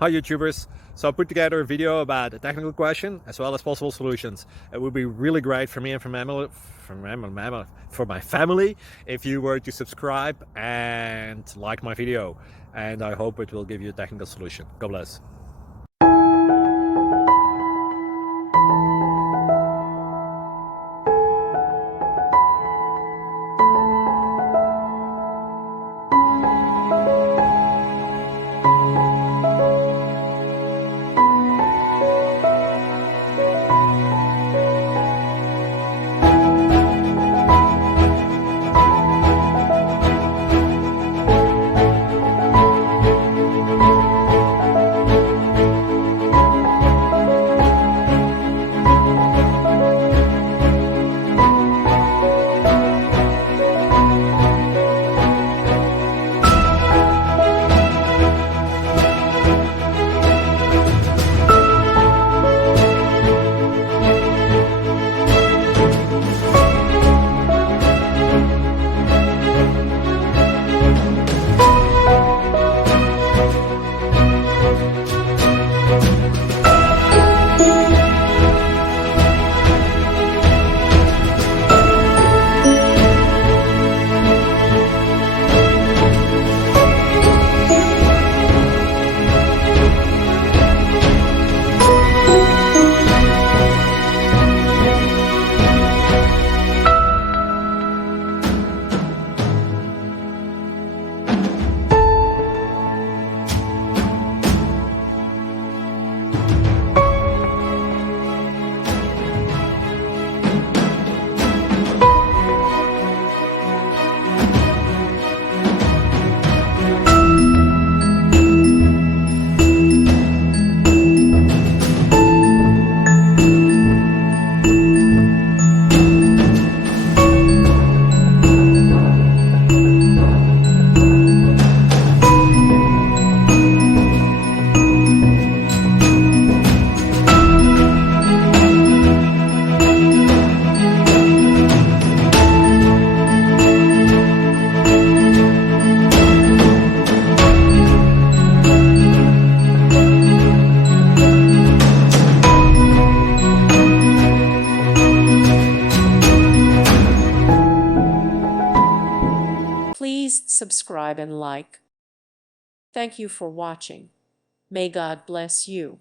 Hi YouTubers! So I put together a video about a technical question as well as possible solutions. It would be really great for me and for my family if you were to subscribe and like my video, and I hope it will give you a technical solution. God bless. Please subscribe and like. Thank you for watching. May God bless you.